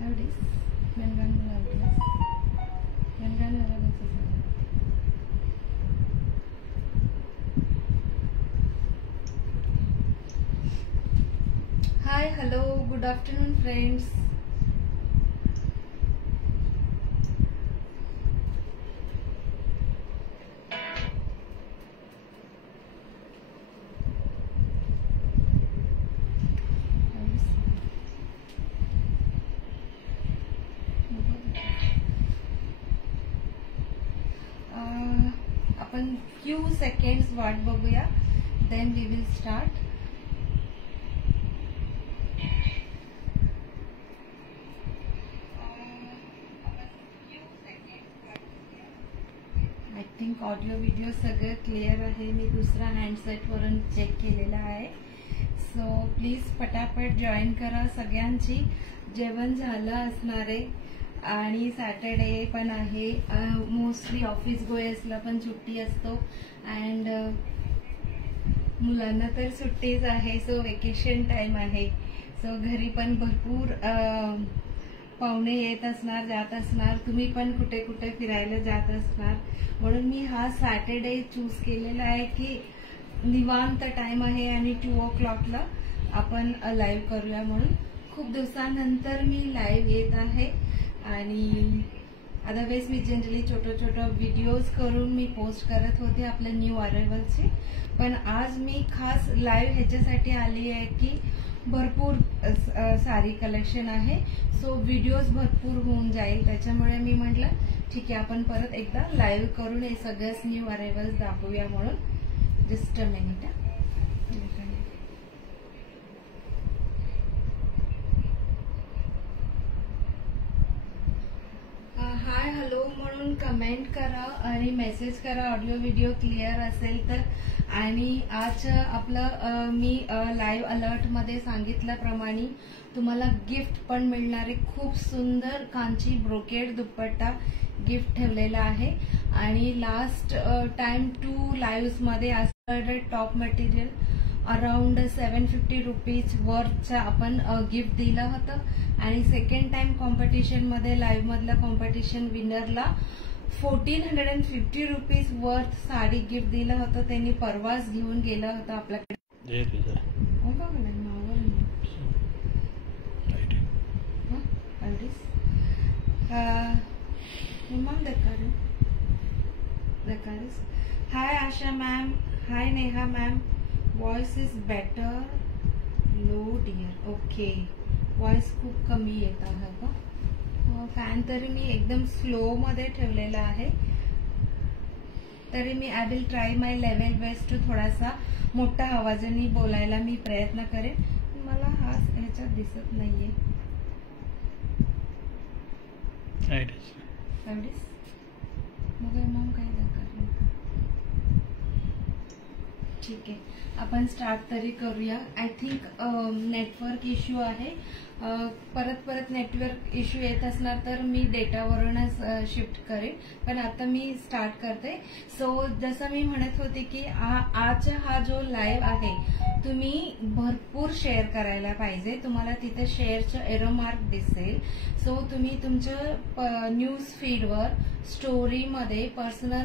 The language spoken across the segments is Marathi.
Howdies. Mengganu howdies. Mengganu howdies. Hi, hello, good afternoon, friends. आपण few seconds वाट बघूया, then we will start. I think audio video सगळं क्लिअर आहे. मी दुसरा हँडसेट वरून चेक केलेला आहे. सो प्लीज पटापट जॉईन करा सगळ्यांची. जेवण झालं असणार आहे आणि सॅटर्डे पण आहे. मोस्टली ऑफिस गोयर्सला पण सुट्टी असतो अँड मुलांना तर सुट्टीच आहे. सो वेकेशन टाइम आहे. सो घरी पण भरपूर पाहुणे येत असणार, जात असणार. तुम्ही पण कुठे कुठे फिरायला जात असणार. म्हणून मी हा सॅटर्डे चूज केलेला आहे की निवांत टाइम आहे आणि 2 o'clockला आपण लाईव्ह करूया. म्हणून खूप दिवसानंतर मी लाईव्ह येत आहे आणि अदरवाईज मी जनरली छोटे व्हिडिओज करून मी पोस्ट करत होते आपल्या न्यू अरायव्हलचे. पण आज मी खास लाईव्ह ह्याच्यासाठी आली आहे की भरपूर सारी कलेक्शन आहे. सो व्हिडिओज भरपूर होऊन जाईल. त्याच्यामुळे मी म्हटलं ठीक आहे आपण परत एकदा लाईव्ह करून हे सगळ्याच न्यू अरायव्हल्स दाखवूया. म्हणून just a minute. Hi hello म्हणून कमेंट करा आणि मेसेज करा ऑडिओ व्हिडिओ क्लिअर असेल तर. आणि आज आपलं मी लाईव्ह अलर्ट मध्ये सांगितल्याप्रमाणे तुम्हाला गिफ्ट पण मिळणारे खूप सुंदर कांची ब्रोकेड दुपट्टा गिफ्ट ठेवलेला आहे. आणि लास्ट टाइम 2 लाईव्ह मध्ये असं टॉप मटेरियल अराउंड 750 रुपीज वर्थचं आपण गिफ्ट दिलं होतं. आणि सेकंड टाइम कॉम्पिटिशन मध्ये लाईव्ह मधल्या कॉम्पिटिशन विनरला 1450 रुपीज वर्थ साडी गिफ्ट दिलं होतं. त्यांनी परवाच घेऊन गेलं होतं आपल्याकडे. Hi Asha ma'am. Hi Neha ma'am. Voice is better low dear. Okay, voice खूप कमी येत आहे का? फॅन तरी मी एकदम स्लो मध्ये ठेवलेला आहे. तरी मी I will try my level best to थोडासा मोठा आवाजाने बोलायला मी प्रयत्न करेन. मला हा ह्याच्यात दिसत नाहीये. मग काय दरकार. ठीक आहे आपण स्टार्ट तरी करूया. आय थिंक नेटवर्क इश्यू आहे. परत नेटवर्क इश्यू येत असणार तर मी डेटावरूनच शिफ्ट करेन. पण आता मी स्टार्ट करते. सो जसं मी म्हणत होते की आजचा हा जो लाईव्ह आहे तुम्ही भरपूर शेअर करायला पाहिजे. तुम्हाला तिथे शेअरचं एरो मार्क दिसेल. सो तुम्ही तुमच्या न्यूज फीडवर, स्टोरीमध्ये, पर्सनल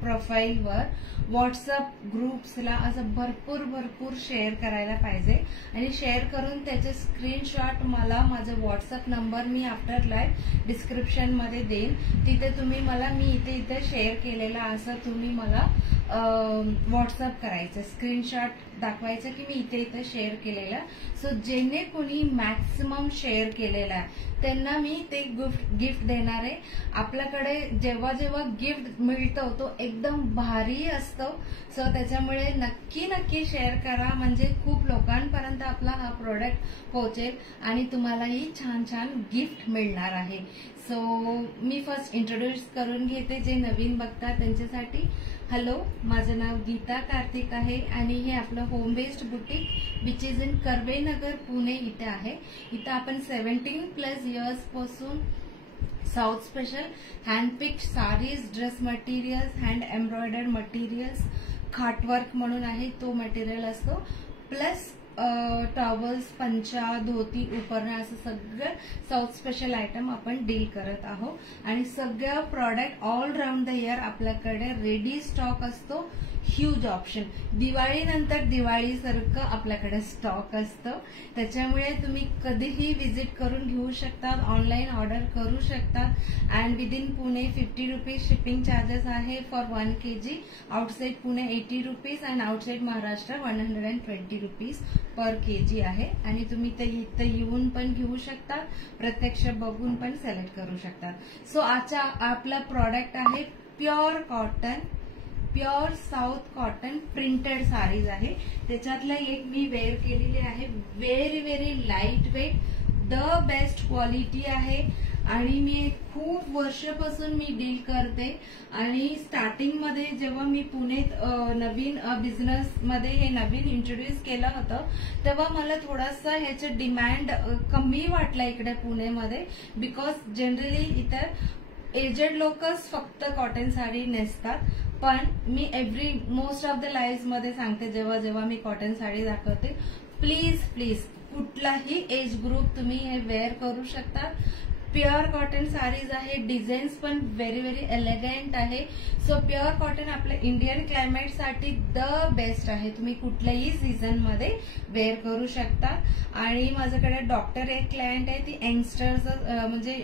प्रोफाईलवर, व्हॉट्सअप ग्रुप्सला असं भरपूर शेअर करायला पाहिजे. आणि शेअर करून त्याचे स्क्रीनशॉट मला माझा WhatsApp number me after live description मध्ये देईन. तिथे तुम्ही मला मी इथे शेअर केलेला असं तुम्ही मला व्हॉट्सअप करायचं, स्क्रीनशॉट दाखवायचं की मी इथे शेअर केलेलं. सो जेणे कोणी मॅक्सिमम शेअर केलेला आहे त्यांना मी ते गिफ्ट देणार आहे. आपल्याकडे जेव्हा गिफ्ट मिळतो तो एकदम भारी असतो. सो त्याच्यामुळे नक्की शेअर करा म्हणजे खूप लोकांपर्यंत आपला हा प्रोडक्ट पोहोचेल आणि तुम्हालाही छान गिफ्ट मिळणार आहे. सो मी फर्स्ट इंट्रोड्यूस करून घेते जे नवीन बघतात त्यांच्यासाठी. हॅलो, माझं नाव गीता कार्तिक आहे आणि हे आपलं home based boutique which is in Karvenagar Pune इथे आहे. इथं आपण 17+ इयर्स पासून south special handpicked saris, dress materials, hand embroidered materials, खाटवर्क म्हणून आहे तो मटेरियल असतो, प्लस टॉवल्स, पंचा, धोती, उपरणं असं सगळं साऊथ स्पेशल आयटम आपण डील करत आहोत आणि सगळं product all round the year आपल्याकडे रेडी स्टॉक असतो. Huge option. दिवाळीनंतर दिवाळीसारखं आपल्याकडे स्टॉक असतं, त्याच्यामुळे तुम्ही कधीही व्हिजिट करून घेऊ शकता, ऑनलाईन ऑर्डर करू शकता. And within Pune 50 rupees shipping charges आहे for 1 kg. Outside Pune 80 rupees and outside Maharashtra 120 rupees per kg आहे. आणि तुम्ही ते इथं येऊन पण घेऊ शकता, प्रत्यक्ष बघून पण सिलेक्ट करू शकता. सो आजचा आपला प्रॉडक्ट आहे pure cotton, pure south cotton printed saris आहे. त्याच्यातलं एक मी वेअर केलेली आहे. Very very light weight, the best quality आहे आणि मी खूप वर्षापासून मी डील करते. आणि स्टार्टिंग मध्ये जेव्हा मी पुण्यात नवीन बिझनेस मध्ये हे नवीन इंट्रोड्यूस केलं होतं, तेव्हा मला थोडासा ह्याचं डिमांड कमी वाटला इकडे पुण्यामध्ये. बिकॉज जनरली इतर एजेड लोकच फक्त कॉटन साडी नेसतात. पण मी मोस्ट ऑफ द लाईव्ह मध्ये सांगते, जेव्हा जेव्हा मी कॉटन साडी दाखवते, प्लीज प्लीज कुठलाही एज ग्रुप तुम्ही हे वेअर करू शकता. प्युअर कॉटन साडीज आहे. डिझाईन्स पण व्हेरी व्हेरी एलिगंट आहे. सो प्युअर कॉटन आपल्या इंडियन क्लायमेटसाठी द बेस्ट आहे. तुम्ही कुठल्याही सीझन मध्ये वेअर करू शकता. आणि माझ्याकडे डॉक्टर एक क्लायंट आहे, ती यंगस्टर्स म्हणजे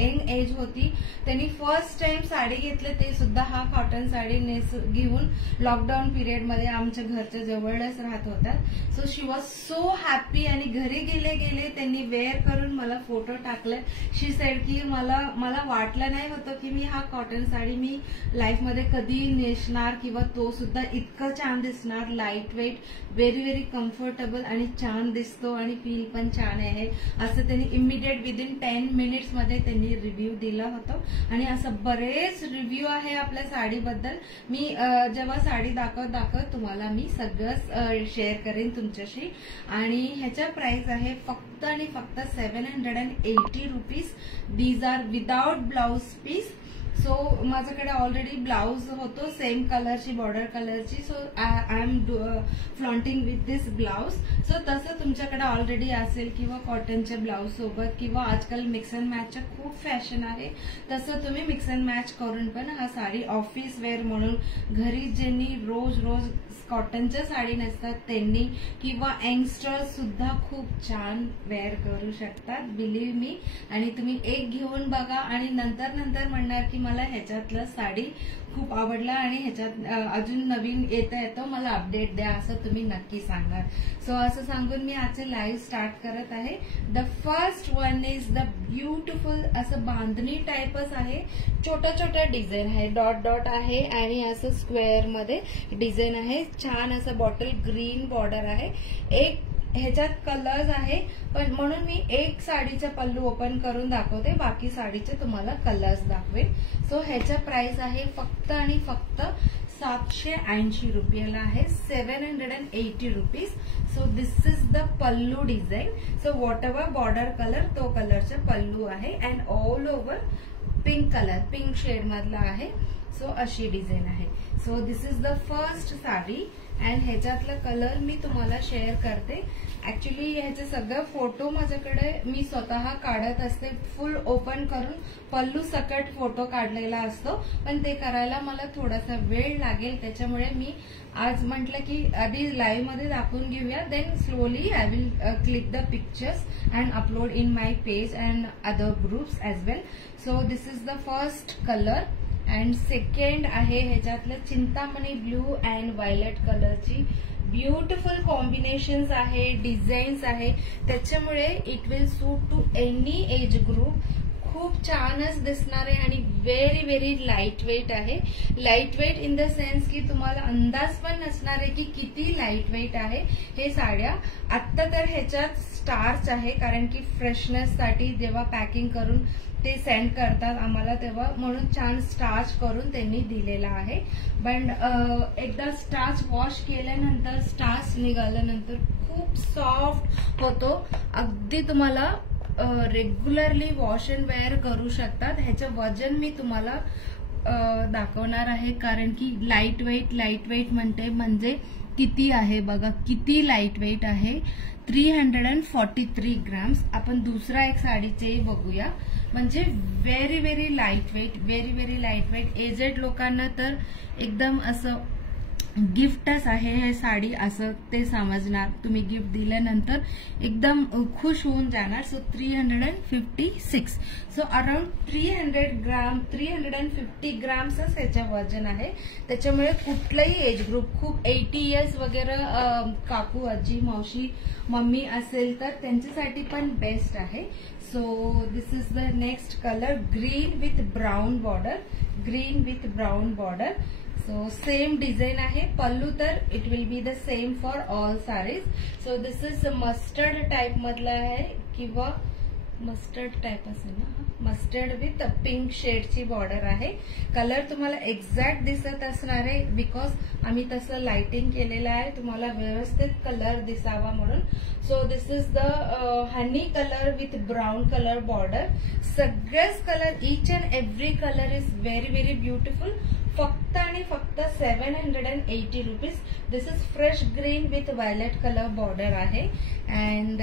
यंग एज होती. त्यांनी फर्स्ट टाइम साडी घेतली, ते सुद्धा हा कॉटन साडी घेऊन लॉकडाऊन पिरियड मध्ये आमच्या घरच्या जवळच राहत होत्या. So she was so happy. आणि घरी गेले त्यांनी वेअर करून मला फोटो टाकले. शी सेड की मला वाटलं नाही होतं की मी हा कॉटन साडी मी लाईफ मध्ये कधी नेसणार, किंवा तो सुद्धा इतकं छान दिसणार. Light weight, very very comfortable आणि छान दिसतो आणि फील पण छान आहे, असं त्यांनी इमिडिएट विदिन 10 मिनिट्स मध्ये त्यांनी रिव्ह्यू दिला होता. आणि असं बरेच रिव्ह्यू आहे आपल्या साडीबद्दल. मी जेव्हा साडी दाखवत तुम्हाला मी सगळं शेअर करेन तुमच्याशी. आणि ह्याचा प्राइस आहे फक्त आणि फक्त 780 rupees. These are without blouse piece. So माझ्याकडे ऑलरेडी ब्लाउज होतो सेम कलरची, बॉर्डर कलरची. So I am flaunting with this blouse. So तसं तुमच्याकडे ऑलरेडी असेल, किंवा कॉटनच्या ब्लाउज सोबत, किंवा आजकाल मिक्स अँड मॅचचं खूप फॅशन आहे, तसं तुम्ही मिक्स अँड मॅच करून पण हा साडी ऑफिस वेअर म्हणून, घरी ज्यांनी रोज रोज कॉटनच्या साडी नसतात त्यांनी, किंवा यंगस्टर्स सुद्धा खूप छान वेअर करू शकतात, बिलीव्ह मी. आणि तुम्ही एक घेऊन बघा आणि नंतर म्हणणार की मला ह्याच्यातलं साडी खूप आवडला आणि ह्याच्यात अजून नवीन येतं मला अपडेट द्या, असं तुम्ही नक्की सांगणार. सो असं सांगून मी आजचे लाईव्ह स्टार्ट करत आहे. The first one is the beautiful असं बांधणी टाईपच आहे. छोट्या डिझाईन आहे, डॉट डॉट आहे आणि असं स्क्वेअर मध्ये डिझाईन आहे. छान असं बॉटल ग्रीन बॉर्डर आहे. एक ह्याच्यात कलर्स आहे, पण म्हणून मी एक साडीचा पल्लू ओपन करून दाखवते, बाकी साडीचे तुम्हाला कलर्स दाखवेन. सो ह्याचा प्राइस आहे फक्त आणि फक्त 780 रुपयाला आहे. 780 rupees. So this is the pallu design. So whatever border colour तो कलरचा पल्लू आहे. And all over pink colour, pink shade मधला आहे. सो अशी डिझाईन आहे. So this is the first sari. And ह्याच्यातला कलर मी तुम्हाला शेअर करते. ऍक्च्युली ह्याचे सगळं फोटो माझ्याकडे मी स्वतः काढत असते, फुल ओपन करून पल्लू सकट फोटो काढलेला असतो, पण ते करायला मला थोडासा वेळ लागेल. त्याच्यामुळे मी आज म्हटलं की आधी लाईव्ह मध्ये दाखवून घेऊया, then slowly I will click the pictures and upload in my page and other groups as well. So this is the first colour. And second आहे ह्याच्यातलं चिंतामणी ब्ल्यू अँड व्हायलेट कलरची ब्युटिफुल कॉम्बिनेशन्स आहे, डिझाईन्स आहे, त्याच्यामुळे it will suit to any age group. खूप छानच दिसणार आहे आणि व्हेरी व्हेरी लाईट वेट आहे. Light weight in the sense की तुम्हाला अंदाज पण नसणार आहे की किती लाईट वेट आहे हे साड्या. आत्ता तर ह्याच्यात स्टार्च आहे, कारण की फ्रेशनेस साठी जेव्हा पॅकिंग करून ते सेंड करतात आम्हाला, तेव्हा म्हणून छान स्टार्च करून त्यांनी दिलेला आहे. पण एकदा स्टार्च वॉश केल्यानंतर, स्टार्च निघाल्यानंतर खूप सॉफ्ट होतो. अगदी तुम्हाला रेग्युलरली वॉश अँड वेअर करू शकतात. ह्याचं वजन मी तुम्हाला दाखवणार आहे, कारण की लाईट वेट म्हणते म्हणजे किती आहे बघा, किती लाईट वेट आहे, 343 ग्राम्स. आपण दुसरा एक साडीचे बघूया, म्हणजे very very light weight, very very light weight. Aged लोकांना तर एकदम असं गिफ्टच आहे हे साडी असं ते समजणार. तुम्ही गिफ्ट दिल्यानंतर एकदम खुश होऊन जाणार. सो 356, सो अराउंड 350 ग्राम्सच याचं वजन आहे. त्याच्यामुळे कुठलाही एज ग्रुप, खूप 80 इयर्स वगैरे काकू, आजी, मावशी, मम्मी असेल तर त्यांच्यासाठी पण बेस्ट आहे. So this is the next colour, green with brown border, green with brown border. So same design आहे. पल्लू तर it will be the same for all sarees. So this is mustard type मधला आहे किंवा मस्टर्ड टाइप असेल ना, मस्टर्ड विथ पिंक शेडची बॉर्डर आहे. कलर तुम्हाला एक्झॅक्ट दिसत असणार आहे बिकॉज आम्ही तसं लाइटिंग केलेलं आहे, तुम्हाला व्यवस्थित कलर दिसावा म्हणून. So this is the honey colour with brown colour border. सगळेच colour, each and every colour is very very beautiful. फक्त आणि फक्त 780 rupees. This is fresh green with violet colour border आहे. And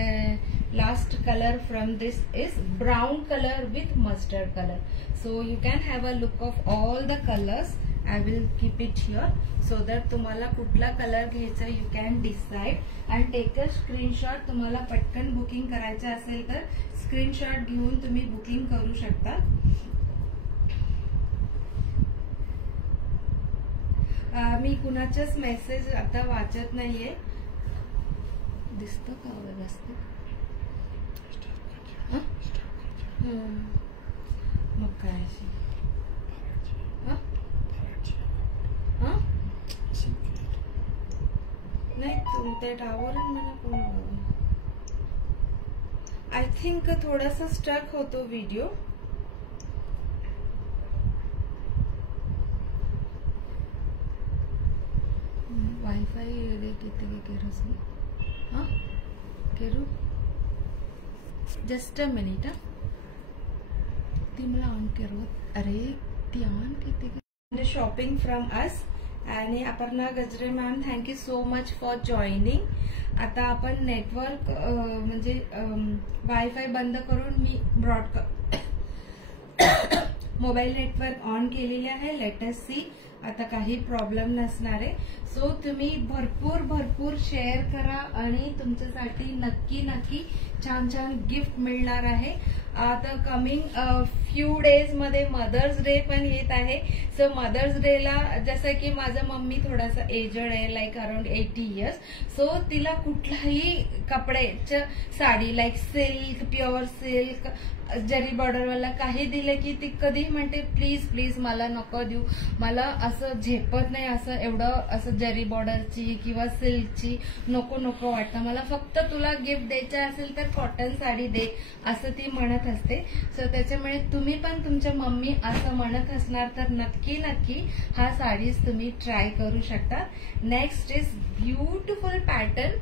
last colour from this is brown colour with mustard colour. So you can have a look of all the colours. I will keep it here so that तुम्हाला कुठला कलर घ्यायचा you can decide and take a screenshot. तुम्हाला पटकन बुकिंग करायचं असेल तर स्क्रीनशॉट घेऊन तुम्ही बुकिंग करू शकता. मी कुणाच्याच मेसेज आता वाचत नाहीये. दिसतं का व्यवस्थित? मग काय नाही, तुमच्या टावरून मला कोण, आय थिंक थोडासा स्टक होतो व्हिडिओ. वाईफाई किती केरू हा केरू जस्ट अ मिनिट. ती मला ऑन करू. अरे ती ऑन किती. शॉपिंग फ्रॉम अस आणि अपर्णा गजरे ma'am, thank you so much for joining. आता आपण नेटवर्क म्हणजे वायफाय बंद करून मी मोबाईल नेटवर्क ऑन केलेले आहे. लेट अस सी आता काही प्रॉब्लेम नसणार आहे. सो तुम्ही भरपूर भरपूर शेअर करा आणि तुमच्यासाठी नक्की नक्की छान छान गिफ्ट मिळणार आहे. आता कमिंग फ्यू डेज मध्ये मदर्स डे पण येत आहे. सो मदर्स डे ला जसं की माझा मम्मी थोडासा एजड आहे, लाईक अराउंड 80 इयर्स. सो तिला कुठलाही कपड्याच्या sari like silk, pure silk, जरी बॉर्डरवाला काही दिले की ती कधी म्हणते प्लीज प्लीज मला नको देऊ, मला असं झेपत नाही, असं एवढं असं जरी बॉर्डरची किंवा सिल्कची नको नको वाटतं मला. फक्त तुला गिफ्ट द्यायचं असेल तर कॉटन साडी दे असं ती म्हणत असते. सो त्याच्यामुळे तुम्ही पण तुमच्या मम्मी असं म्हणत असणार तर नक्की नक्की हा साडीज तुम्ही ट्राय करू शकता. Next is beautiful pattern,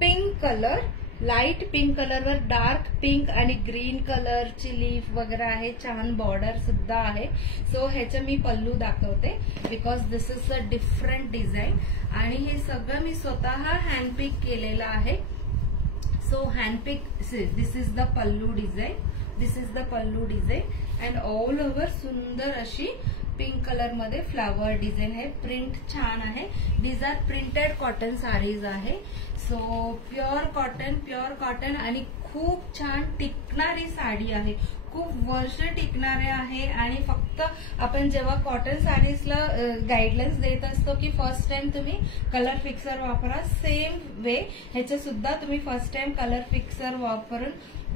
pink colour, light pink कलरवर डार्क पिंक आणि ग्रीन कलरची लीफ वगैरे आहे. छान बॉर्डर सुद्धा आहे. सो ह्याचं मी पल्लू दाखवते because this is a different design आणि हे सगळं मी स्वतः हँडपिक केलेलं आहे. So handpick, this is the pallu design, this is the pallu design and all over सुंदर अशी पिंक कलर मध्ये फ्लावर डिझाईन आहे. प्रिंट छान आहे. These are printed cotton saris आहे. सो प्युअर कॉटन आणि खूप छान टिकणारी साडी आहे. खूप वर्ष टिकणारे आहे आणि फक्त आपण जेव्हा कॉटन साडीजला गाईडलाईन्स देत असतो की फर्स्ट टाइम तुम्ही कलर फिक्सर वापरा, सेम वे ह्याचं सुद्धा तुम्ही फर्स्ट टाइम कलर फिक्सर वापरून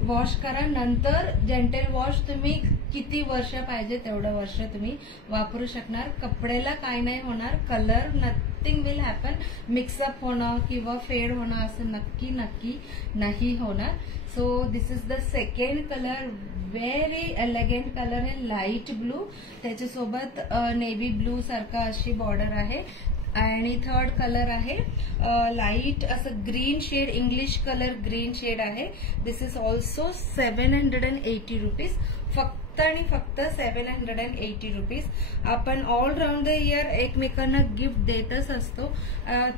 वॉश करा. नंतर जेंटल वॉश तुम्ही किती वर्ष पाहिजे तेवढं वर्ष तुम्ही वापरू शकणार. कपड्याला काय नाही होणार, colour nothing will happen, mix up होणं किंवा फेड होणं असं नक्की नक्की नाही होणार. So this is the second colour, very elegant colour आहे. लाईट ब्लू त्याच्यासोबत नेव्ही ब्लू सारखा अशी बॉर्डर आहे. आणि थर्ड कलर आहे लाईट असं green shade, English colour green shade आहे. This is also 780 rupees. फक्त आणि फक्त 780 रुपीज. आपण ऑल राऊंड द इयर एकमेकांना गिफ्ट देतच असतो,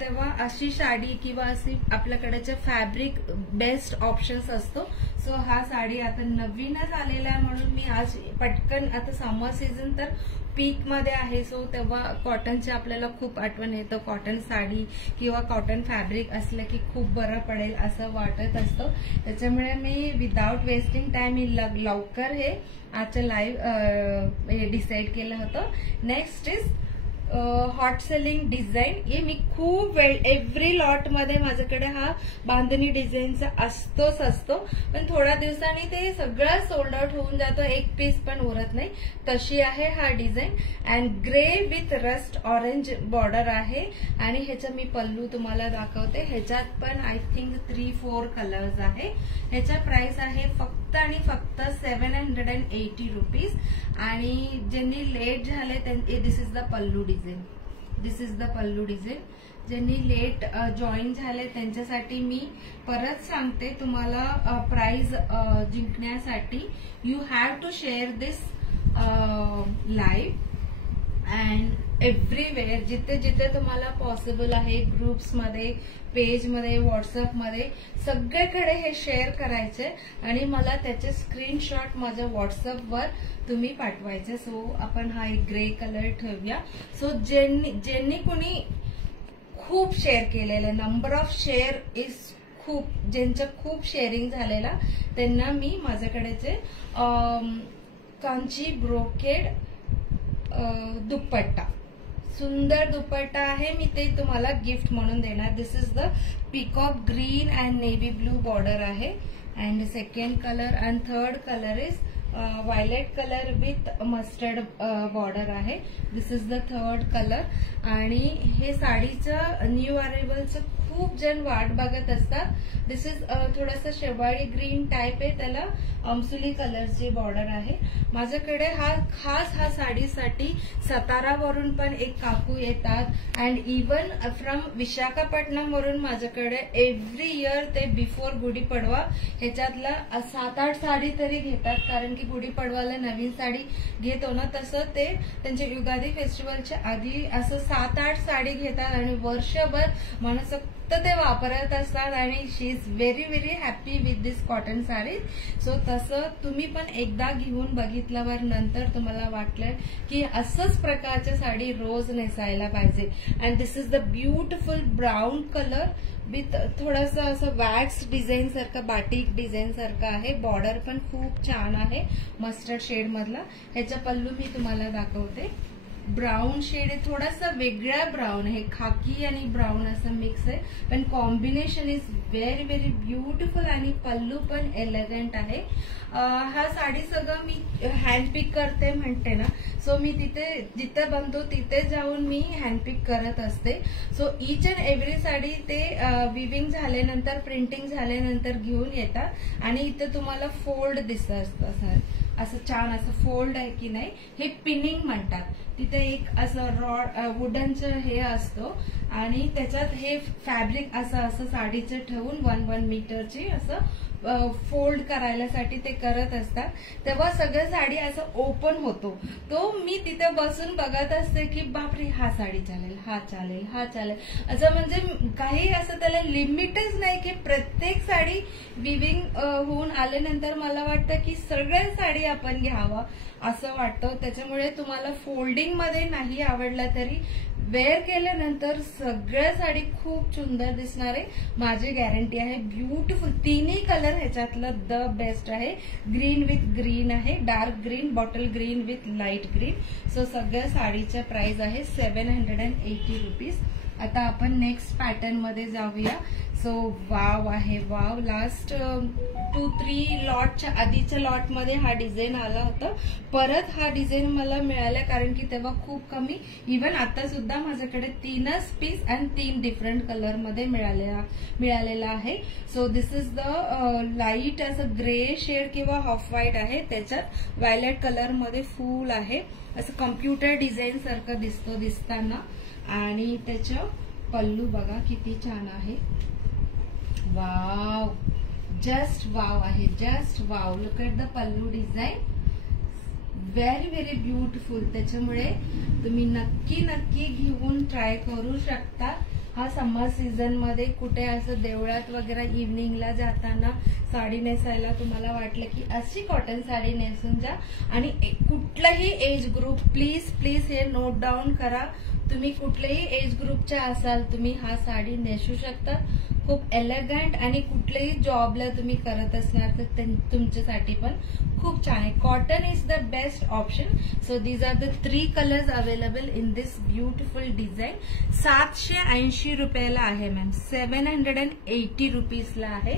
तेव्हा अशी साडी किंवा अशी आपल्याकडेचे फॅब्रिक बेस्ट ऑप्शन्स असतो. सो हा साडी आता नवीनच आलेला आहे म्हणून मी आज पटकन, आता समर सीझन तर पीक मध्ये आहे, सो तेव्हा कॉटनची आपल्याला खूप आठवण येतं. कॉटन साडी किंवा कॉटन फॅब्रिक असलं की खूप बरं पडेल असं वाटत असतं. त्याच्यामुळे मी विदाउट वेस्टिंग टाइम लवकर हे आजचं लाईव्ह डिसाईड केलं होतं. Next is hot selling design. हे मी खूप वेळ एव्हरी लॉट मध्ये माझ्याकडे हा बांधणी डिझाईनचा असतोच असतो, पण थोड्या दिवसांनी ते सगळं सोल्ड आउट होऊन जातो, एक पीस पण उरत नाही. तशी आहे हा design and grey with rust orange border आहे. आणि ह्याचा मी पल्लू तुम्हाला दाखवते. ह्याच्यात पण आय थिंक 3-4 कलर्स आहे. ह्याचा प्राइस आहे फक्त आणि फक्त 780 रुपीज. आणि ज्यांनी लेट झाले this is the pallu design. This is the pallu design. ज्यांनी लेट जॉईन झाले त्यांच्यासाठी मी परत सांगते, तुम्हाला प्राइज जिंकण्यासाठी you have to share this live and everywhere, जिथे जिथे तुम्हाला पॉसिबल आहे, ग्रुप्समध्ये, पेजमध्ये, व्हॉट्सअपमध्ये, सगळीकडे हे शेअर करायचे आणि मला त्याचे स्क्रीनशॉट माझ्या व्हॉट्सअपवर तुम्ही पाठवायचे. सो आपण हा एक ग्रे कलर ठेवूया. सो ज्यांनी कुणी खूप शेअर केलेलं, नंबर ऑफ शेअर इज खूप, ज्यांचं खूप शेअरिंग झालेला त्यांना मी माझ्याकडेचे कांची ब्रोकेड दुपट्टा, सुंदर दुपट्टा आहे, मी ते तुम्हाला गिफ्ट म्हणून देणार. This is the peacock green and navy blue border आहे. And second colour and third colour is violet colour with mustard border आहे. This is the third colour. आणि हे साडीचं न्यू अरायव्हलचं खूप जण वाट बघत असतात. दिस इज थोडासा शेवाळी ग्रीन टाइप आहे, त्याला अमसुली कलरची बॉर्डर आहे. माझ्याकडे हा साडीसाठी सातारावरून पण एक काकू येतात अँड इवन फ्रॉम विशाखापट्टणम वरून माझ्याकडे एव्हरी इयर ते बिफोर गुढीपाडवा ह्याच्यातला 7-8 साडी तरी घेतात, कारण की गुढीपाडवाला नवीन साडी घेतो ना, तसं ते त्यांच्या युगादी फेस्टिवलच्या आधी असं 7-8 साडी घेतात आणि वर्षभर मनसोक्त ते वापरत असतात. आणि she is very very happy with this cotton sari. So तसं तुम्ही पण एकदा घेऊन बघितल्यावर नंतर तुम्हाला वाटलं की असंच प्रकारच्या साडी रोज नेसायला पाहिजे. And this is the beautiful brown colour with थोडंसं असं वॅक्स डिझाईन सारखं, बाटिक डिझाईन सारखं आहे. बॉर्डर पण खूप छान आहे मस्टर्ड शेड मधला. ह्याचा पल्लू मी तुम्हाला दाखवते. ब्राऊन शेड आहे, थोडासा वेगळा ब्राऊन आहे, खाकी आणि ब्राऊन असं मिक्स आहे, पण combination is very very beautiful आणि पल्लू पण एलिगंट आहे. हा साडी सगळं मी हँडपिक करते म्हणते ना, सो मी जिथे बनतो तिथे जाऊन मी हँडपिक करत असते. So each and every sari ते विविंग झाल्यानंतर, प्रिंटिंग झाल्यानंतर घेऊन येतात आणि इथे तुम्हाला फोल्ड दिसत असं छान असं फोल्ड आहे की नाही, हे पिनिंग म्हणतात. तिथे एक असं रॉड वुडनचं हे असतो आणि त्याच्यात हे फॅब्रिक असं साडीचं ठेवून 1 मीटरची असं फोल्ड करायलासाठी ते करत असतात. तेव्हा सगळं साडी असं ओपन होतो. तो मी तिथे बसून बघत असते की बापरे, हा साडी चालेल, हा चालेल, हा चालेल, असं म्हणजे काही असं त्याला लिमिटच नाही की प्रत्येक साडी विविंग होऊन आल्यानंतर मला वाटतं की सगळ्या साडी आपण घ्यावा असं वाटतं. त्याच्यामुळे तुम्हाला फोल्डिंग मध्ये नाही आवडला तरी वेअर केल्यानंतर सगळ्या साडी खूप सुंदर दिसणार आहे, माझी गॅरंटी आहे. ब्युटिफुल तिन्ही कलर ह्याच्यातलं द बेस्ट आहे. ग्रीन विथ ग्रीन आहे, dark green, bottle green with light green. So सगळ्या साडीचं प्राइस आहे 780 रुपीज. आता आपण नेक्स्ट पॅटर्न मध्ये जाऊया. सो वाव आहे, वाव. लास्ट 2-3 लॉटच्या आधीच्या लॉट मध्ये हा डिझाईन आला होता. परत हा डिझाईन मला मिळाला कारण की तेव्हा खूप कमी, इव्हन आता सुद्धा माझ्याकडे 3च पीस आणि 3 डिफरंट कलर मध्ये मिळालेला आहे. So this is the light असं ग्रे शेड किंवा ऑफ व्हाईट आहे, त्याच्यात व्हायलेट कलर मध्ये फुल आहे, असं कम्प्युटर डिझाईन सारखं दिसताना. आणि त्याचं पल्लू बघा किती छान आहे. वाव, जस्ट वाव आहे, just wow. Look at the pallu design. Very very beautiful. त्याच्यामुळे तुम्ही नक्की नक्की घेऊन ट्राय करू शकता. हा समर सीझन मध्ये कुठे असं देवळात वगैरे इव्हनिंगला जाताना साडी नेसायला तुम्हाला वाटलं की अशी कॉटन साडी नेसून जा. आणि कुठलाही एज ग्रुप प्लीज प्लीज हे नोट डाऊन करा. तुम्ही कुठल्याही एज ग्रुपच्या असाल तुम्ही हा साडी नेसू शकता. खूप एलिगंट आणि कुठल्याही जॉबला तुम्ही करत असणार तर तुमच्यासाठी पण खूप छान आहे. Cotton is the best option. So these are the 3 colours available in this beautiful design. 780 रुपयाला आहे मॅम, 780 रुपीजला आहे.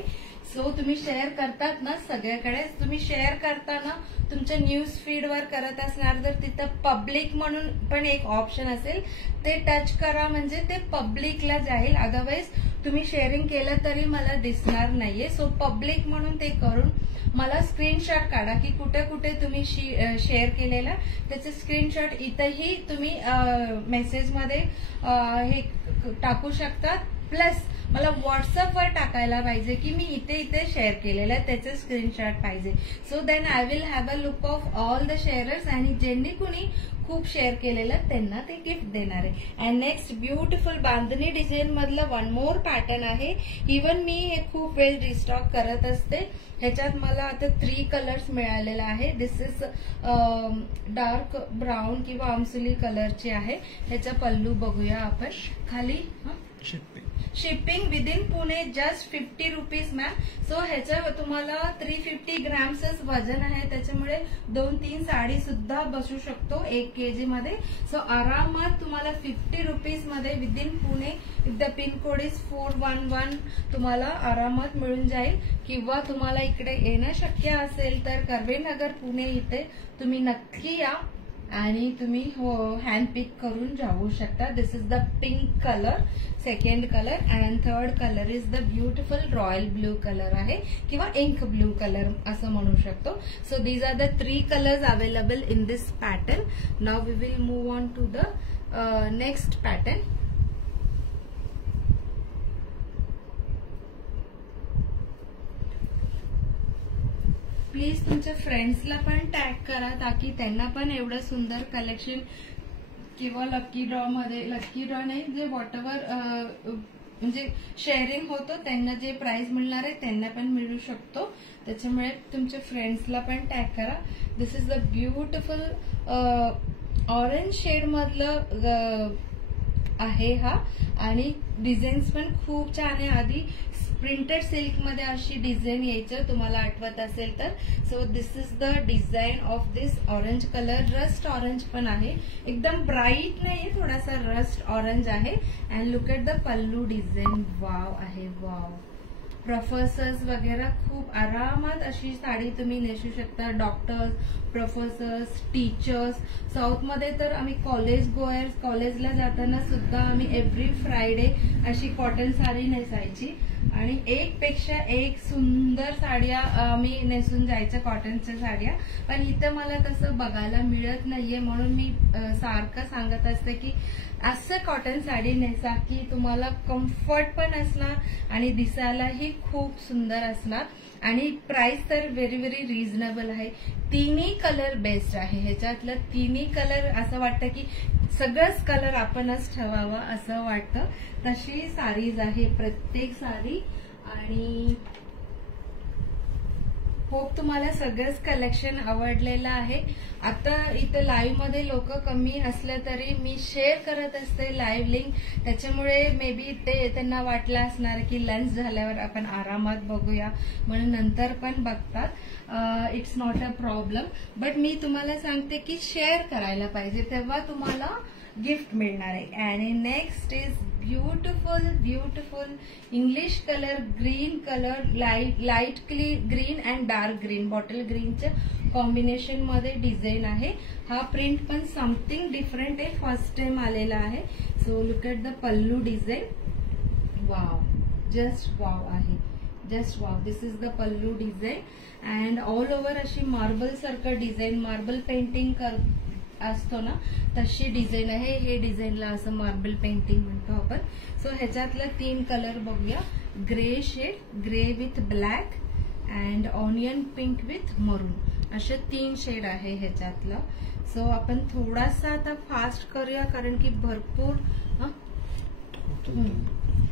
सो तुम्ही शेअर करतात ना सगळ्याकडे, तुम्ही शेअर करताना तुमच्या न्यूज फीडवर करत असणार तर तिथं पब्लिक म्हणून पण एक ऑप्शन असेल, ते टच करा म्हणजे ते पब्लिकला जाईल. अदरवाईज तुम्ही शेअरिंग केलं तरी मला दिसणार नाहीये. सो पब्लिक म्हणून ते करून मला स्क्रीनशॉट काढा की कुठे कुठे तुम्ही शेअर केलेला, त्याचे स्क्रीनशॉट इथेही तुम्ही मेसेजमध्ये हे टाकू शकता. प्लस मला व्हॉट्सअपवर टाकायला पाहिजे की मी इथे इथे शेअर केलेलं आहे, त्याचे स्क्रीनशॉट पाहिजे. So then I will have a look of all the sharers आणि ज्यांनी कुणी खूप शेअर केलेलं त्यांना ते गिफ्ट देणार आहे. अँड नेक्स्ट ब्युटिफुल बांधणी डिझाईन मधलं वन मोर पॅटर्न आहे. इव्हन मी हे खूप वेळ रिस्टॉक करत असते. ह्याच्यात मला आता 3 कलर्स मिळालेला आहे. दिस इज डार्क ब्राऊन किंवा आमसुली कलरची आहे. ह्याचा पल्लू बघूया आपण. खाली shipping within Pune just 50 rupees ma'am. So ह्याचं तुम्हाला 350 ग्रॅम्सच वजन आहे, त्याच्यामुळे 2-3 साडी सुद्धा बसू शकतो 1 kg मध्ये. सो आरामात तुम्हाला 50 रुपीज मध्ये within Pune, if the pincode is 411 तुम्हाला आरामात मिळून जाईल. किंवा तुम्हाला इकडे येणं शक्य असेल तर कर्वेनगर पुणे इथे तुम्ही नक्की या आणि तुम्ही हँड पिक करून जाऊ शकता. This is the pink colour, second colour, and third colour is the beautiful royal blue colour आहे किंवा इंक ब्ल्यू कलर असं म्हणू शकतो. So these are the 3 colours available in this pattern. Now we will move on to the next pattern. Please तुमच्या फ्रेंड्सला पण टॅग करा ताकी त्यांना पण एवढं सुंदर कलेक्शन किंवा लकी ड्रॉ नाही, जे वॉटएव्हर म्हणजे शेअरिंग होतो त्यांना जे प्राइस मिळणार आहे त्यांना पण मिळू शकतो. त्याच्यामुळे तुमच्या फ्रेंड्सला पण टॅग करा. This is the beautiful orange shade मधलं आहे हा. आणि डिझाईन्स पण खूप छान आहे. आधी प्रिंटेड सिल्क मध्ये अशी डिझाईन यायचं तुम्हाला आठवत असेल तर. So this is the design of this orange colour. Rust orange पण आहे, एकदम ब्राईट नाहीये, थोडासा रस्ट ऑरेंज आहे. And look at the pallu design. Wow आहे, वाव. प्रोफेसर्स वगैरे खूप आरामात अशी साडी तुम्ही नेसू शकता. Doctors, professors, teachers. साऊथ मध्ये तर आम्ही कॉलेजला जाताना सुद्धा आम्ही एव्हरी फ्रायडे अशी कॉटन साडी नेसायची आणि एक पेक्षा एक सुंदर साड्या आम्ही नेसून जायच्या, कॉटनच्या साड्या. पण इथं मला तसं बघायला मिळत नाहीये, म्हणून मी सारखं सांगत असते की असं कॉटन साडी नेसा की तुम्हाला कम्फर्ट पण असणार आणि दिसायलाही खूप सुंदर असणार. आणि प्राइस तर व्हेरी व्हेरी रिझनेबल आहे. 3ही कलर बेस्ट आहे. ह्याच्यातलं 3ही कलर असं वाटतं की सगळंच कलर आपणच ठेवावा असं वाटतं. तशी साडीज आहे प्रत्येक साडी. आणि होप तुम्हाला सगळंच कलेक्शन आवडलेलं आहे. आता इथं लाईव्ह मध्ये लोक कमी असले तरी मी शेअर करत असते लाईव्ह लिंक, त्याच्यामुळे मे बी ते त्यांना वाटलं असणार की लंच झाल्यावर आपण आरामात बघूया म्हणून नंतर पण बघतात. It's not a problem. But मी तुम्हाला सांगते की शेअर करायला पाहिजे, तेव्हा तुम्हाला गिफ्ट मिळणार आहे. आणि next is beautiful beautiful English colour, green colour, light green and dark green, bottle ग्रीनच्या कॉम्बिनेशन मध्ये डिझाईन आहे. हा प्रिंट पण समथिंग डिफरंट आहे, फर्स्ट टाइम आलेला आहे. So look at the pallu design. Wow, just wow आहे, just wow. This is the pallu design and all over अशी मार्बल सारखं डिझाईन, मार्बल पेंटिंग असतो ना तशी डिझाईन आहे. हे डिझाईनला असं मार्बल पेंटिंग म्हणतो आपण. सो ह्याच्यातलं 3 कलर बघूया. Grey shade, grey with black and onion pink with maroon. असे 3 शेड आहे ह्याच्यातलं. सो आपण थोडासा आता फास्ट करूया कारण की भरपूर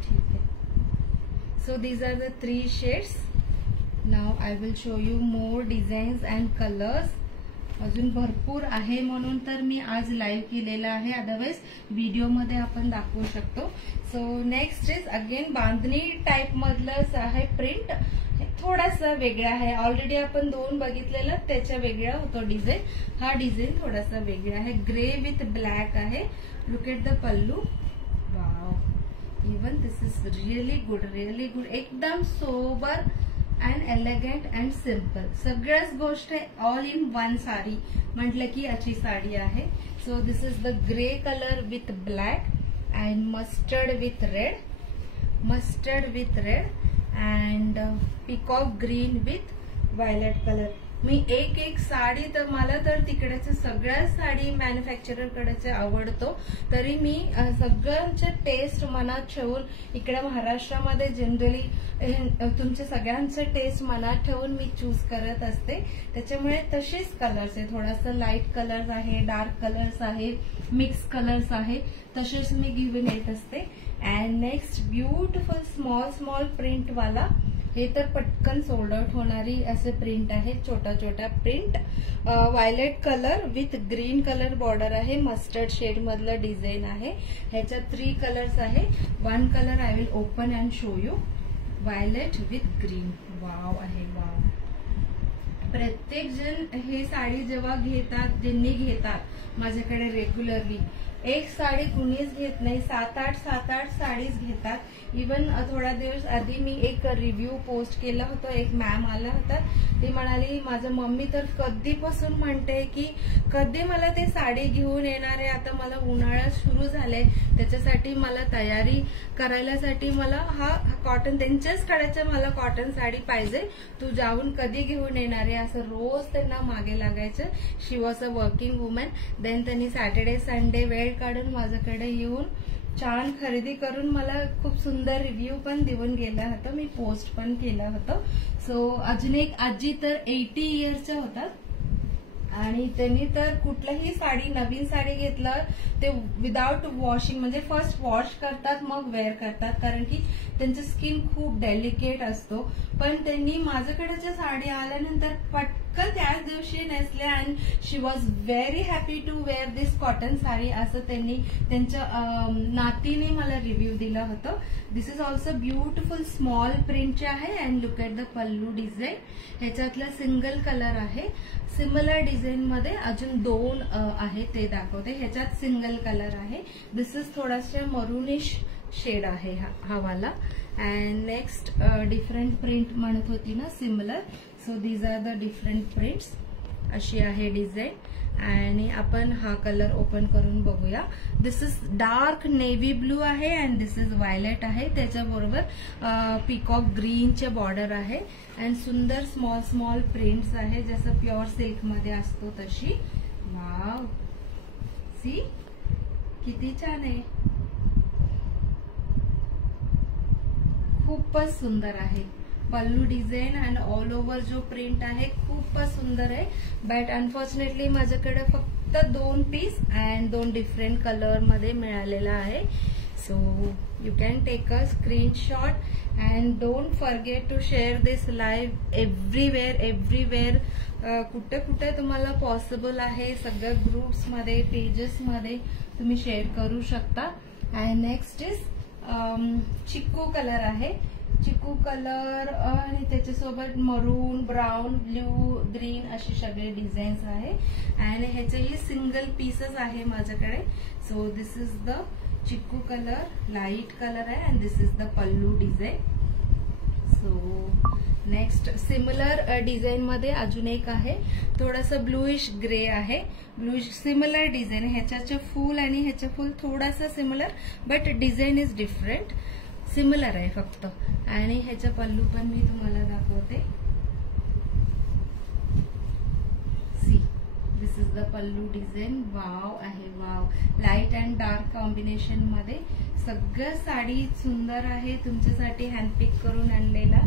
ठीक आहे. So these are the 3 shades. Now I will show you more designs and colours. अजून भरपूर आहे म्हणून तर मी आज लाईव्ह केलेलं आहे, अदरवाइज व्हिडिओमध्ये आपण दाखवू शकतो. सो नेक्स्ट इज अगेन बांधणी टाइप मधलंच आहे प्रिंट, थोडासा वेगळा आहे. ऑलरेडी आपण 2 बघितलेलं, त्याच्या वेगळा होतो डिझाईन. हा डिझाईन थोडासा वेगळा आहे, ग्रे विथ ब्लॅक आहे. Look at the pallu. Wow, even this is really good, really good. एकदम sober and elegant and simple. सगळ्याच गोष्ट ऑल इन वन साडी म्हटलं की अशी साडी आहे. So this is the grey colour with black and mustard with red, mustard with red and peacock green with violet colour. मी एक साडी तर मला तर तिकडेच सगळ्या साडी मॅन्युफॅक्चरर कडेचे आवडतो, तरी मी सगळ्यांचे टेस्ट मनात ठेवून इकडे महाराष्ट्रामध्ये जनरली तुमचे सगळ्यांचे टेस्ट मनात ठेवून मी चूज करत असते. त्याच्यामुळे तसेच कलर्स आहे, थोडासा लाईट कलर्स आहे, डार्क कलर्स आहे, मिक्स कलर्स आहे, तसेच मी घेऊन येत असते. And next beautiful small small print वाला. हे तर पटकन सोल्ड आउट होणारी असे प्रिंट आहे, छोटा छोटा print. Violet colour with green colour border आहे, मस्टर्ड शेड मधलं डिझाईन आहे. ह्याच्यात 3 कलर्स आहे. 1 colour I will open and show you. Violet with green. Wow आहे, वाव. प्रत्येक जण हे साडी जेव्हा घेतात, ज्यांनी घेतात माझ्याकडे रेग्युलरली, एक साडी कुणीच घेत नाही, 7-8 साडीज घेतात. इवन थोडा दिवस आधी मी एक रिव्ह्यू पोस्ट केला होता, एक मॅम आला होता, ती म्हणाली माझं मम्मी तर कधीपासून म्हणते की कधी मला ते साडी घेऊन येणार आहे, आता मला उन्हाळा सुरू झालाय, त्याच्यासाठी मला तयारी करायलासाठी मला हा कॉटन, त्यांच्याच कडेचं मला कॉटन साडी पाहिजे, तू जाऊन कधी घेऊन येणार आहे, असं रोज त्यांना मागे लागायचं. She was a working woman. Then त्यांनी सॅटर्डे संडे वेळ काढून माझ्याकडे येऊन छान खरेदी करून मला खूप सुंदर रिव्ह्यू पण देऊन गेला होता, मी पोस्ट पण केला होता. सो अजून एक आजी तर 80 इयर्सच्या होतात आणि त्यांनी तर कुठलीही साडी, नवीन साडी घेतलं ते विदाउट वॉशिंग, म्हणजे फर्स्ट वॉश करतात मग वेअर करतात, कारण की त्यांचं स्किन खूप डेलिकेट असतो. पण त्यांनी माझ्याकडे साडी आल्यानंतर पटकन त्याच दिवशी नेसले and she was very happy to wear this cotton sari, असं त्यांनी त्यांच्या नातीने मला रिव्ह्यू दिला होता. This is also beautiful small प्रिंटचे आहे. And look at the pallu design. ह्याच्यातला सिंगल कलर आहे. सिमिलर डिझाईन मध्ये अजून 2 आहे, ते दाखवते. ह्याच्यात सिंगल कलर आहे. दिस इज थोडासा मरुनिश शेड आहे हा वाला. अँड नेक्स्ट डिफरंट प्रिंट म्हणत होती ना, similar. So these are the different prints. अशी आहे डिझाईन आणि आपण हा कलर ओपन करून बघूया. This is dark navy blue आहे अँड दिस इज व्हायलेट आहे. त्याच्याबरोबर पिकॉक ग्रीनचे बॉर्डर आहे अँड सुंदर स्मॉल स्मॉल प्रिंट्स आहे, जसं प्युअर सिल्क मध्ये असतो तशी. वाव, सी किती छान आहे, खूपच सुंदर आहे. पल्लू डिझाईन अँड ऑल ओव्हर जो प्रिंट आहे खूपच सुंदर आहे. बट अनफॉर्च्युनेटली माझ्याकडे फक्त 2 पीस अँड 2 डिफरंट कलर मध्ये मिळालेला आहे. So you can take a screenshot and don't forget to share this live everywhere. कुठे कुठे तुम्हाला पॉसिबल आहे, सगळ्या ग्रुप्स मध्ये, पेजेस मध्ये तुम्ही शेअर करू शकता. And next is chikoo colour आहे. चिकू कलर आणि त्याच्यासोबत मरून, ब्राऊन, ब्ल्यू, ग्रीन असे सगळे डिझाईन्स आहे. आणि ह्याचेही सिंगल पीसेस आहे माझ्याकडे. So this is the chikoo colour, light colour आहे and this is the pallu design. So next similar design मध्ये अजून एक आहे, थोडासा ब्लूइश ग्रे आहे. ब्लूइश सिमिलर डिझाईन, ह्याच्याचे फुल आणि ह्याचे फुल थोडासा similar but design is different. Similar आहे फक्त. आणि ह्याचा पल्लू पण मी तुम्हाला दाखवते. See, this is the pallu design. Wow आहे, wow. Light and dark combination मध्ये सगळं साडी सुंदर आहे, तुमच्यासाठी हँडपिक करून आणलेला.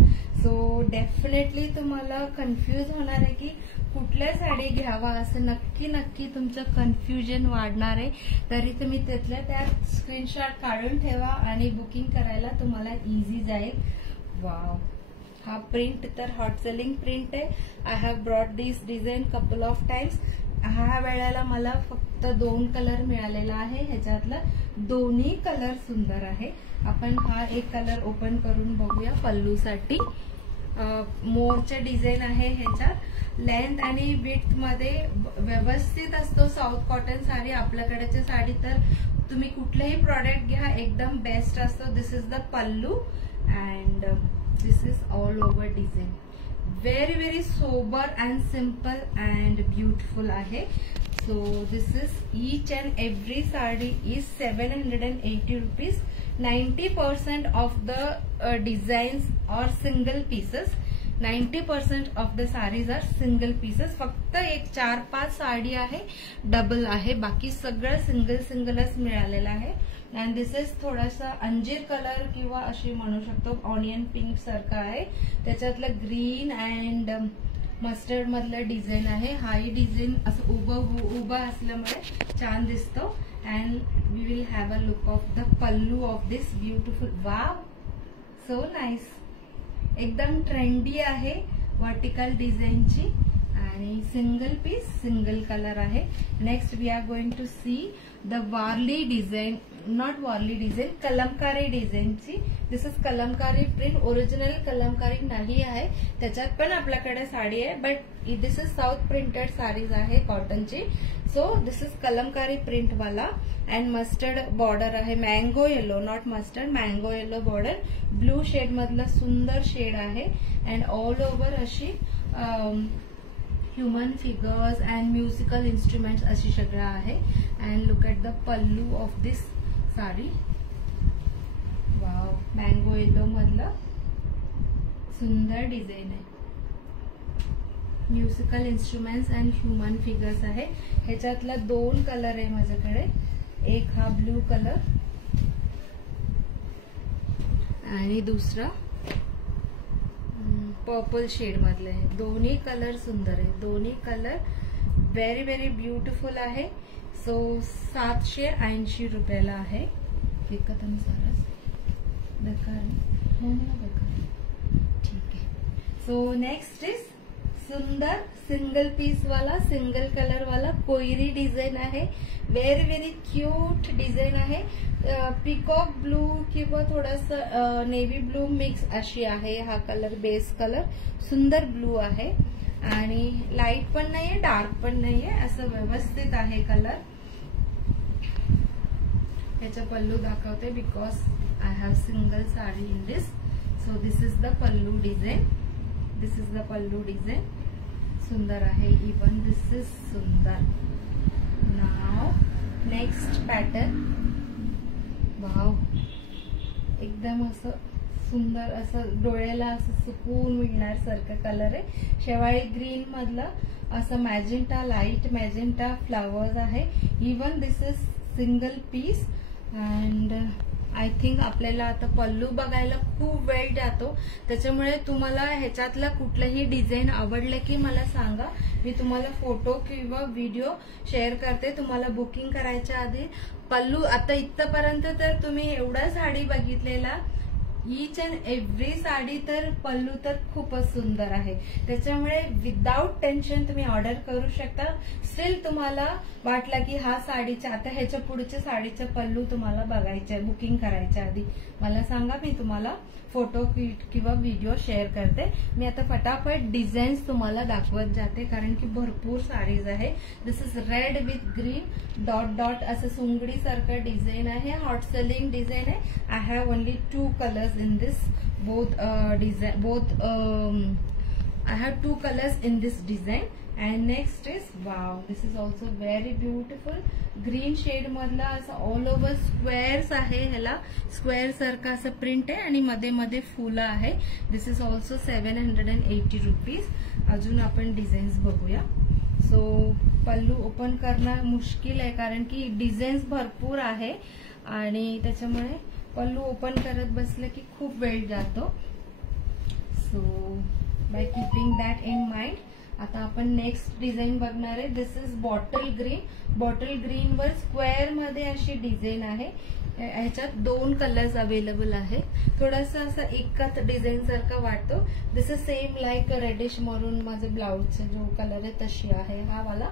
सो डेफिनेटली तुम्हाला कन्फ्यूज होणार आहे की कुठल्या साडी घ्यावा, असं नक्की तुमचं कन्फ्युजन वाढणार आहे. तरी तुम्ही त्यातल्या त्यात स्क्रीनशॉट काढून ठेवा आणि बुकिंग करायला तुम्हाला इझी जाईल. वाव, हा प्रिंट तर हॉट सेलिंग प्रिंट आहे. I have brought this design couple of times. ह्या वेळेला मला फक्त 2 कलर मिळालेला आहे. ह्याच्यातला दोन्ही कलर सुंदर आहे. आपण हा एक कलर ओपन करून बघूया. पल्लूसाठी मोरचे डिझाईन आहे. ह्याच्यात लेंथ आणि विड्थ मध्ये व्यवस्थित असतो. साऊथ कॉटन साडी आपल्याकडेची साडी तर तुम्ही कुठलेही प्रॉडक्ट घ्या एकदम बेस्ट असतो. This is the pallu and this is all over design. very sober and simple and beautiful आहे. So this is each and every saree is 780 rupees. 90% of the designs are single pieces. 90% of the sarees are single pieces. फक्त एक 4-5 साडी आहे डबल आहे, बाकी सगळं सिंगलच मिळालेलं आहे. अँड दिस इज थोडासा अंजीर कलर किंवा अशी म्हणू शकतो ऑनियन पिंक सारखा आहे. त्याच्यातलं ग्रीन अँड मस्टर्ड मधलं डिझाईन आहे. हाही डिझाईन असं उभं असल्यामुळे छान दिसतो. And we will have a look of the pallu of this beautiful. Wow, so nice. एकदम ट्रेंडी आहे वर्टिकल डिझाईनची आणि सिंगल पीस सिंगल कलर आहे. Next we are going to see the Warli design, not Warli design, Kalamkari डिझाईनची. This is Kalamkari print. Original Kalamkari नाही आहे, त्याच्यात पण आपल्याकडे साडी आहे, but this is south printed saris आहे कॉटनची. So this is Kalamkari print वाला अँड मस्टर्ड बॉर्डर आहे. Mango yellow, not mustard, mango yellow border. Blue shade मधला सुंदर शेड आहे अँड ऑल ओव्हर अशी human figures and musical instruments अशी सगळं आहे. And look at the pallu of this sari. Wow, mango yellow मधलं सुंदर डिझाईन आहे. Musical instruments and human figures आहे. ह्याच्यातला 2 कलर आहे माझ्याकडे. एक हा ब्लू कलर आणि दुसरा पर्पल शेड मधले आहे. दोन्ही कलर सुंदर आहे. दोन्ही कलर व्हेरी ब्युटिफुल आहे. सो 780 रुपयाला आहे. विकत अनुसारच बेकार ठीक आहे. सो नेक्स्ट इज सुंदर सिंगल पीस वाला, सिंगल कलर वाला कोयरी डिझाईन आहे. व्हेरी क्यूट डिझाईन आहे. पिकॉक ब्लू किंवा थोडासा नेव्ही ब्लू मिक्स अशी आहे. हा कलर बेस कलर सुंदर ब्लू आहे आणि लाईट पण नाहीये डार्क पण नाहीये, असं व्यवस्थित आहे कलर. याचा पल्लू दाखवते because I have single sari in this. So this is the pallu design. This is the pallu design. सुंदर आहे. इवन दिस इज सुंदर. नाव नेक्स्ट पॅटर्न. वाव, एकदम असं सुंदर, असं डोळ्याला असं सुकून मिळणार सारखं कलर आहे. शेवाळी ग्रीन मधला असं मॅजेंटा, लाईट मॅजेंटा फ्लावर्स आहे. Even this is single peace and I think आपल्याला आता पल्लू बघायला खूप वेळ जातो, त्याच्यामुळे तुम्हाला ह्याच्यातलं कुठलंही डिझाईन आवडलं की मला सांगा. मी तुम्हाला फोटो किंवा व्हिडिओ शेअर करते. तुम्हाला बुकिंग करायच्या आधी पल्लू आता इथपर्यंत तर तुम्ही एवढा साडी बघितलेला, ईच अँड एव्हरी साडी तर पल्लू तर खूपच सुंदर आहे. त्याच्यामुळे विदाउट टेन्शन तुम्ही ऑर्डर करू शकता. स्टील तुम्हाला वाटलं की हा साडीच्या आता ह्याच्या पुढच्या साडीचा पल्लू तुम्हाला बघायचा आहे, बुकिंग करायच्या आधी मला सांगा. मी तुम्हाला फोटो किंवा व्हिडिओ शेअर करते. मी आता फटाफट डिझाईन्स तुम्हाला दाखवत जाते कारण की भरपूर साडीज आहे. This is red with green dot असं सुंगडी सारखं डिझाईन आहे. हॉट सेलिंग डिझाईन आहे. I have only 2 colours in this I have 2 colors in this design. And next is wow, this is also very beautiful. Green shade मधला असं ऑल ओव्हर स्क्वेअर्स आहे. ह्याला स्क्वेअर सारखा असं प्रिंट आहे आणि मध्ये फुलं आहे. This is also 780 rupees. अजून आपण डिझाईन्स बघूया. सो पल्लू ओपन करणं मुश्किल आहे कारण की डिझाईन्स भरपूर आहे आणि त्याच्यामुळे पल्लू ओपन करत बसले की खूप वेळ जातो. So by keeping that in mind आता आपण नेक्स्ट डिझाईन बघणार आहे. This is bottle green. Bottle green वर स्क्वेअर मध्ये अशी डिझाईन आहे. ह्याच्यात 2 कलर्स अवेलेबल आहे. थोडासा असा एकच डिझाईन सारखा वाटतो. दिस इज सेम लाईक रेडिश मरून माझे ब्लाउजचा जो कलर आहे तशी आहे. हा वाला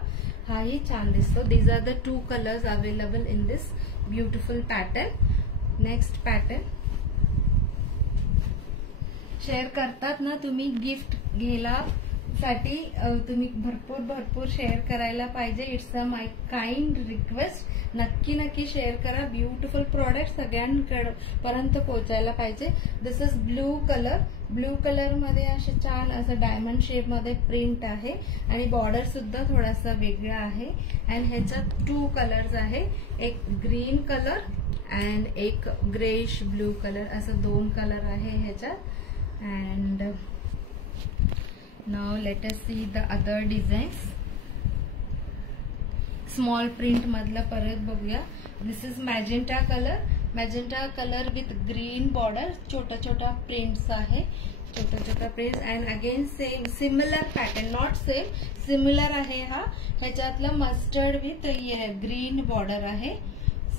हाही छान दिसतो. These are the 2 colours available in this beautiful pattern. Next pattern share करतात ना तुम्ही गिफ्ट घ्यायला साठी तुम्ही भरपूर शेअर करायला पाहिजे. It's a my kind request. नक्की शेअर करा. ब्युटिफुल प्रॉडक्ट सगळ्यांपर्यंत पोहोचायला पाहिजे. This is blue colour. Blue colour मध्ये असे छान असं डायमंड शेप मध्ये प्रिंट आहे आणि बॉर्डर सुद्धा थोडासा वेगळा आहे. अँड ह्याच्यात 2 कलर्स आहे. एक ग्रीन कलर अँड एक ग्रेश ब्लू कलर असं 2 कलर आहे ह्याच्यात. And now let us see the other designs. Small print मधला परत बघूया. This is magenta colour. Magenta colour with green border. छोटा प्रिंट्स आहे. छोटा prints and again same similar pattern. Not same, similar आहे हा. ह्याच्यातला मस्टर्ड विथ ग्रीन बॉर्डर आहे.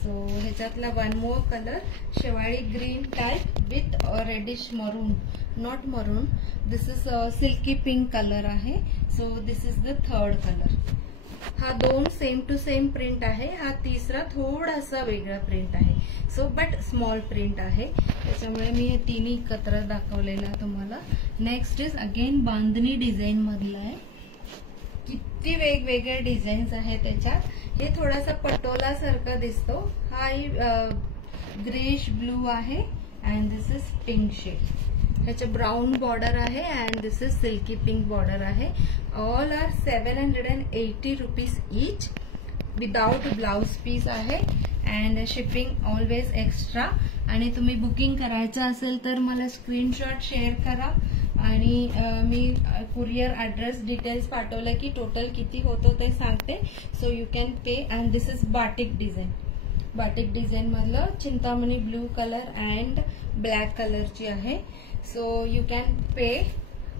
सो ह्याच्यातला 1 मोर कलर शेवाळी ग्रीन टाइप विथ रेडिश मरून. नॉट मरून, दिस इज सिल्की पिंक कलर आहे. So this is the 3rd colour. हा 2 सेम टू सेम प्रिंट आहे. हा तिसरा थोडासा वेगळा प्रिंट आहे. सो बट स्मॉल प्रिंट आहे त्याच्यामुळे मी हे 3 एकत्र दाखवलेला तुम्हाला. नेक्स्ट इज अगेन बांधणी डिझाईन मधला आहे. किती वेगवेगळे डिझाईन्स आहेत त्याच्यात. हे थोडासा पटोला सारखा दिसतो. हा ग्रेश ब्लू आहे and this is pink shade. ह्याचे ब्राऊन बॉर्डर आहे and this is silky pink border आहे. All are 780 rupees each without blouse piece आहे अँड शिपिंग ऑलवेज एक्स्ट्रा. आणि तुम्ही बुकिंग करायचं असेल तर मला स्क्रीनशॉट शेअर करा आणि मी कुरिअर ऍड्रेस डिटेल्स पाठवलं की टोटल किती होतो ते सांगते. So you can pay. And this is batik design. Batik design मधलं Chintamani blue colour and black कलरची आहे. So you can pay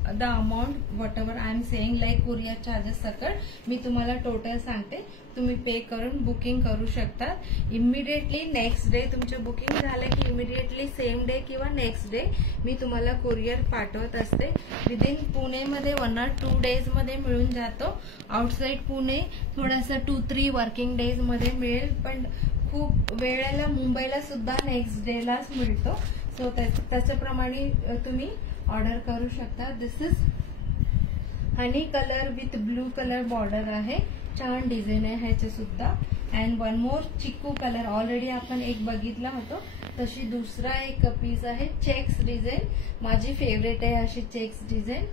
the amount whatever I am saying like courier charges सकट मी तुम्हाला टोटल सांगते. तुम्ही पे करून बुकिंग करू शकता. इमिडिएटली नेक्स्ट डे तुमचं बुकिंग झालं की इमिडिएटली सेम डे किंवा नेक्स्ट डे मी तुम्हाला कुरिअर पाठवत असते. विदिन पुणेमध्ये 1 or 2 डेज मध्ये मिळून जातो. आउटसाइड पुणे थोडासा 2-3 वर्किंग डेज मध्ये मिळेल पण खूप वेळेला मुंबईला सुद्धा नेक्स्ट डेलाच मिळतो. सो त्याच्याप्रमाणे तुम्ही ऑर्डर करू शकता. This is honey colour with blue colour border आहे. छान डिझाईन आहे ह्याचे सुद्धा. अँड 1 मोर चिकू कलर. ऑलरेडी आपण एक बघितला होतो तशी दुसरा एक पीस आहे. चेक्स डिझाईन माझी फेवरेट आहे अशी checks design.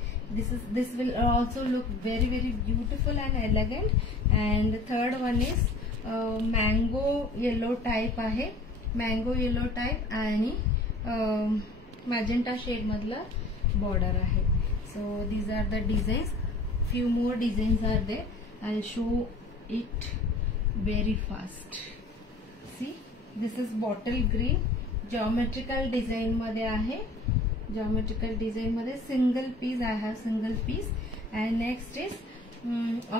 This will also look very beautiful and elegant. And 3rd one is mango yellow type आहे. मँगो येलो टाइप आणि मॅजेंटा शेड मधला बॉर्डर आहे. So these are the designs. Few more designs are there. I'll show it very fast. See, this is bottle green. Geometrical design मध्ये आहे. Geometrical design मध्ये single piece. I have single piece. And next is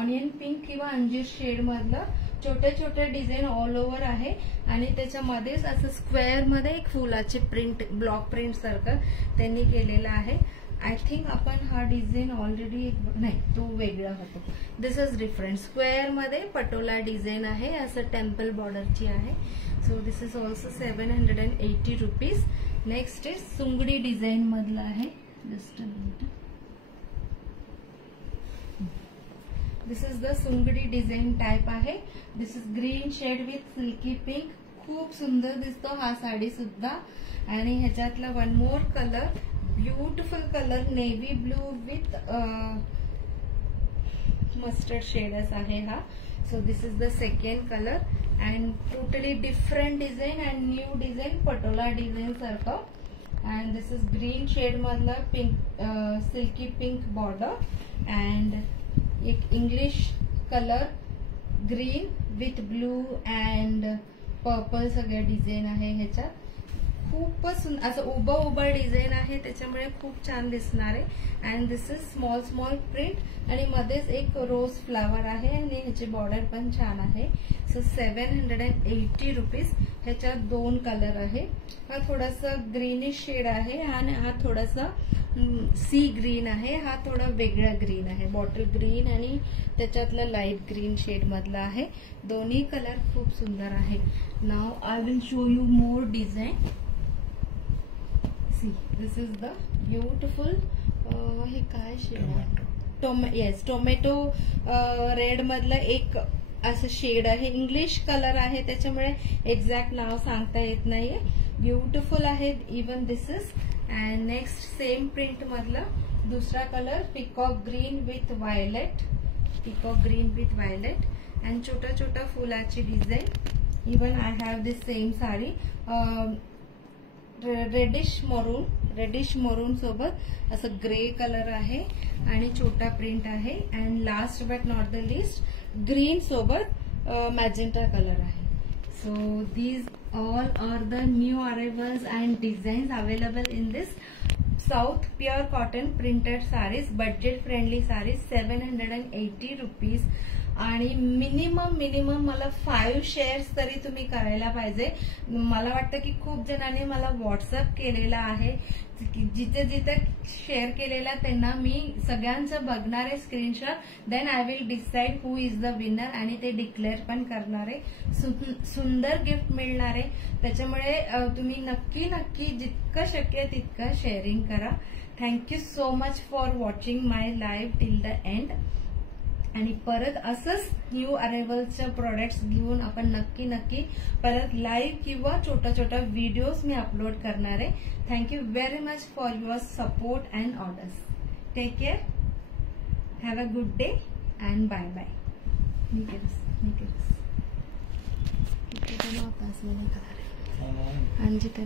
onion pink किंवा अंजीर शेड मधलं छोटे डिझाईन ऑल ओव्हर आहे आणि त्याच्यामध्येच असं स्क्वेअर मध्ये एक फुलाचे प्रिंट ब्लॉक प्रिंट सारखं त्यांनी केलेलं आहे. आय थिंक आपण हा डिझाईन ऑलरेडी नाही तो वेगळा होतो. दिस इज डिफरंट. स्क्वेअर मध्ये पटोला डिझाईन आहे असं टेम्पल बॉर्डरची आहे. So this is also 780 rupees. Next is sungudi design मधला आहे. Just a minute. This is the sungudi design type आहे. This is green shade with silky pink. खूप सुंदर दिसतो हा साडी सुद्धा. आणि ह्याच्यातला 1 more colour beautiful colour navy blue with mustard शेडच आहे हा. So this is the 2nd colour and totally different design and new design patola design सारखं. And this is green shade मधला pink silky pink border and एक English colour green with blue and purple सगळ्या डिझाईन आहे ह्याच्यात. खूपच असं उभं डिझाईन आहे, त्याच्यामुळे खूप छान दिसणार आहे. And this is small small print आणि मध्येच एक रोज फ्लावर आहे आणि ह्याची बॉर्डर पण छान आहे. So 780 rupees. ह्याच्यात 2 कलर आहे. हा थोडासा ग्रीनिश शेड आहे आणि हा थोडासा सी ग्रीन आहे. हा थोडा वेगळा ग्रीन आहे, बॉटल ग्रीन आणि त्याच्यातला लाईट ग्रीन शेड मधला आहे. दोन्ही कलर खूप सुंदर आहे. Now I will show you more design. See this is the beautiful. हे काय शेड आहे? येस, टोमॅटो रेड मधलं एक असं शेड आहे. इंग्लिश कलर आहे त्याच्यामुळे एक्झॅक्ट नाव सांगता येत नाहीये. ब्युटिफुल आहे even this is. And next same print मधला दुसरा colour peacock green with violet. Peacock green with violet and छोटा छोटा फुलाची design. Even I have this same sari. Reddish maroon सोबत असं ग्रे कलर आहे आणि छोटा प्रिंट आहे. And last but not the list green सोबत मॅजेंटा कलर आहे. So these all are the new arrivals and designs available in this South pure cotton printed sarees, budget friendly sarees, 780 rupees. आणि मिनिमम मला 5 शेअर्स तरी तुम्ही करायला पाहिजे. मला वाटतं की खूप जणांनी मला व्हॉट्सअप केलेला आहे, जिथे जिथे शेअर केलेला त्यांना मी सगळ्यांचं बघणार आहे screenshot. Then I will decide who is the winner आणि ते डिक्लेअर पण करणार आहे. सुंदर गिफ्ट मिळणार आहे. त्याच्यामुळे तुम्ही नक्की जितकं शक्य तितकं शेअरिंग करा. Thank you so much for watching my live till the end. आणि परत असंच न्यू अरायव्हल्सच्या प्रोडक्ट्स घेऊन आपण नक्की परत लाईव्ह किंवा छोटा व्हिडिओज मी अपलोड करणार आहे. Thank you very much for your support and orders. Take care. Have a good day and bye bye. Anjit